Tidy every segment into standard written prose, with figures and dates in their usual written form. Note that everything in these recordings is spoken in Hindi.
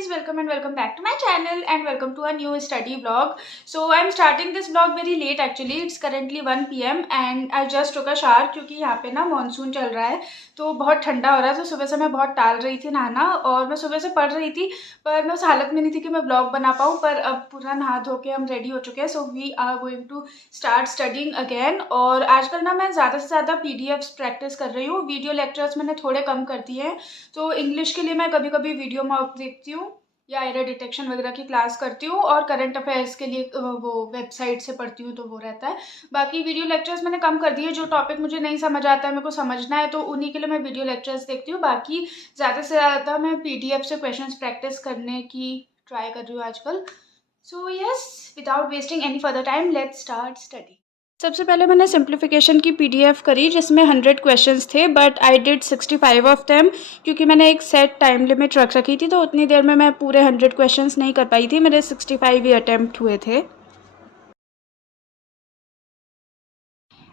guys, welcome and welcome back to my channel and welcome to a new study vlog. So I'm starting this vlog very late actually. It's currently 1 PM and I just took a shower क्योंकि यहाँ पे ना मानसून चल रहा है तो बहुत ठंडा हो रहा है। तो सुबह से मैं बहुत टाल रही थी नहाना और मैं सुबह से पढ़ रही थी पर मैं उस हालत में नहीं थी कि मैं vlog बना पाऊँ। पर अब पूरा नहा धो के हम रेडी हो चुके हैं। So we are going to start studying again. और आजकल ना मैं ज़्यादा से ज़्यादा PDFs प्रैक्टिस कर रही हूँ। वीडियो लेक्चर्स मैंने थोड़े कम कर दिए हैं। तो इंग्लिश के लिए मैं कभी कभी वीडियो मॉक देखती हूँ या एरर डिटेक्शन वगैरह की क्लास करती हूँ और करंट अफेयर्स के लिए वो वेबसाइट से पढ़ती हूँ तो वो रहता है। बाकी वीडियो लेक्चर्स मैंने कम कर दिए। जो टॉपिक मुझे नहीं समझ आता है, मेरे को समझना है, तो उन्हीं के लिए मैं वीडियो लेक्चर्स देखती हूँ। बाकी ज़्यादा से ज़्यादा मैं PDF से क्वेश्चंस प्रैक्टिस करने की ट्राई कर रही हूँ आजकल। So yes, without wasting any further time let's start study. सबसे पहले मैंने सिंप्लीफिकेशन की PDF करी जिसमें 100 क्वेश्चंस थे but I did 65 of them क्योंकि मैंने एक सेट टाइम लिमिट रख रखी थी तो उतनी देर में मैं पूरे 100 क्वेश्चंस नहीं कर पाई थी। मेरे 65 ही अटैम्प्ट हुए थे।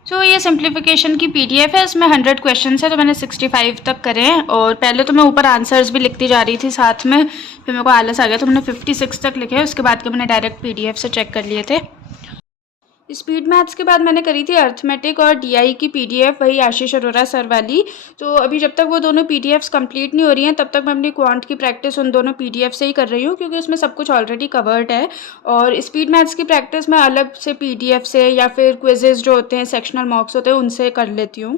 तो ये सिंप्लीफिकेशन की PDF है, इसमें 100 क्वेश्चंस है तो मैंने 65 तक करे हैं। और पहले तो मैं ऊपर आंसर्स भी लिखती जा रही थी साथ में, फिर मेरे को आलस आ गया तो मैंने 56 तक लिखे। उसके बाद के मैंने डायरेक्ट PDF से चेक कर लिए थे। स्पीड मैथ्स के बाद मैंने करी थी अर्थमेटिक और DI की PDF, वही आशीष अरोरा सर वाली। तो अभी जब तक वो दोनों PDFs कंप्लीट नहीं हो रही हैं तब तक मैं अपनी क्वांट की प्रैक्टिस उन दोनों PDF से ही कर रही हूँ क्योंकि उसमें सब कुछ ऑलरेडी कवर्ड है। और स्पीड मैथ्स की प्रैक्टिस मैं अलग से PDF से या फिर क्विजेज जो होते हैं, सेक्शनल मॉक्स होते हैं, उनसे कर लेती हूँ।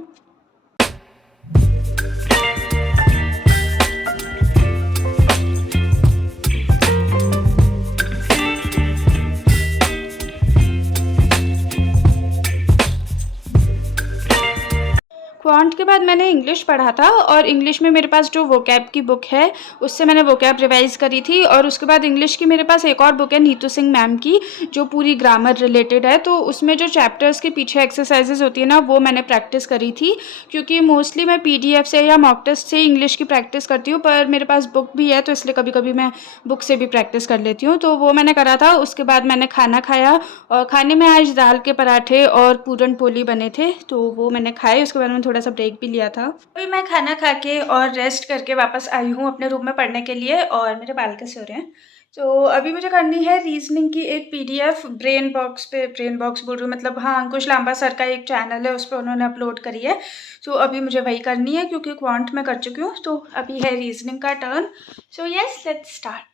क्वांट के बाद मैंने इंग्लिश पढ़ा था और इंग्लिश में मेरे पास जो वोकैब की बुक है उससे मैंने वोकैब रिवाइज करी थी। और उसके बाद इंग्लिश की मेरे पास एक और बुक है नीतू सिंह मैम की जो पूरी ग्रामर रिलेटेड है। तो उसमें जो चैप्टर्स के पीछे एक्सरसाइजेज होती है ना वो मैंने प्रैक्टिस करी थी क्योंकि मोस्टली मैं PDF से या मॉक टेस्ट से इंग्लिश की प्रैक्टिस करती हूँ। पर मेरे पास बुक भी है तो इसलिए कभी कभी मैं बुक से भी प्रैक्टिस कर लेती हूँ। तो वो मैंने करा था। उसके बाद मैंने खाना खाया और खाने में आज दाल के पराठे और पूरन पोली बने थे तो वो मैंने खाए। उसके बाद मैंने थोड़ा सा ब्रेक भी लिया था। अभी मैं खाना खा के और रेस्ट करके वापस आई हूँ अपने रूम में पढ़ने के लिए और मेरे बाल कैसे हो रहे हैं। तो अभी मुझे करनी है रीजनिंग की एक PDF ब्रेन बॉक्स पे। ब्रेन बॉक्स बोल रही हूँ मतलब हाँ, अंकुश लांबा सर का एक चैनल है उस पर उन्होंने अपलोड करी है। तो अभी मुझे वही करनी है क्योंकि क्वांट में कर चुकी हूँ तो अभी है रीजनिंग का turn. So yes, let's start.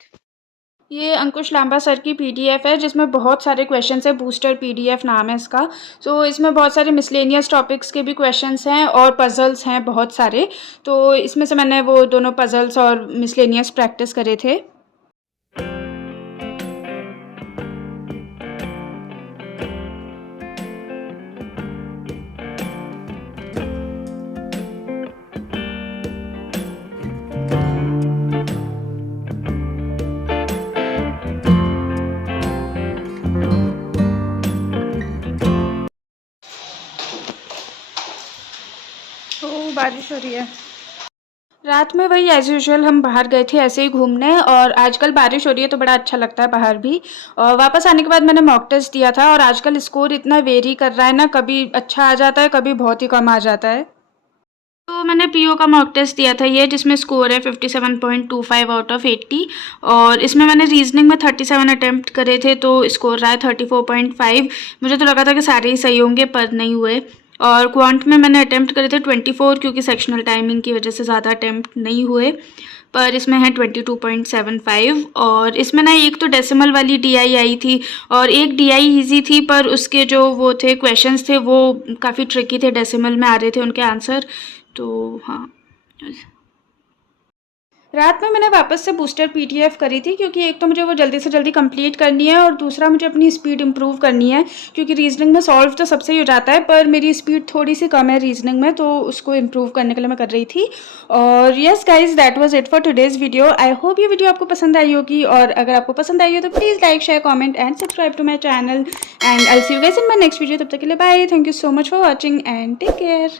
ये अंकुश लांबा सर की PDF है जिसमें बहुत सारे क्वेश्चन है। बूस्टर PDF नाम है इसका। तो इसमें बहुत सारे मिसलेनियस टॉपिक्स के भी क्वेश्चंस हैं और पजल्स हैं बहुत सारे। तो इसमें से मैंने वो दोनों पजल्स और मिसलेनियस प्रैक्टिस करे थे। बारिश हो रही है। रात में वही एज यूजुअल हम बाहर गए थे ऐसे ही घूमने और आजकल बारिश हो रही है तो बड़ा अच्छा लगता है बाहर भी। और वापस आने के बाद मैंने मॉक टेस्ट दिया था और आजकल स्कोर इतना वेरी कर रहा है ना, कभी अच्छा आ जाता है कभी बहुत ही कम आ जाता है। तो मैंने PO का मॉक टेस्ट दिया था ये, जिसमें स्कोर है 57.25 आउट ऑफ 80। और इसमें मैंने रीजनिंग में 37 अटैम्प्ट करे थे तो स्कोर रहा है 34.5। मुझे तो लगा था कि सारे ही सही होंगे पर नहीं हुए। और क्वांट में मैंने अटैम्प्ट करे थे 24 क्योंकि सेक्शनल टाइमिंग की वजह से ज़्यादा अटैम्प्ट नहीं हुए। पर इसमें है 22.75। और इसमें ना एक तो डेसिमल वाली DI आई थी और एक DI ईजी थी पर उसके जो वो थे क्वेश्चंस थे वो काफ़ी ट्रिकी थे, डेसिमल में आ रहे थे उनके आंसर। तो हाँ, रात में मैंने वापस से बूस्टर PDF करी थी क्योंकि एक तो मुझे वो जल्दी से जल्दी कंप्लीट करनी है और दूसरा मुझे अपनी स्पीड इंप्रूव करनी है क्योंकि रीजनिंग में सॉल्व तो सबसे ही हो जाता है पर मेरी स्पीड थोड़ी सी कम है रीजनिंग में, तो उसको इम्प्रूव करने के लिए मैं कर रही थी। और yes guys, that was it for today's video. I hope ये वीडियो आपको पसंद आई होगी और अगर आपको पसंद आई हो तो please like, share, comment and subscribe to my channel and I see you guys in my next video. तब तक के लिए bye. Thank you so much for watching and take care.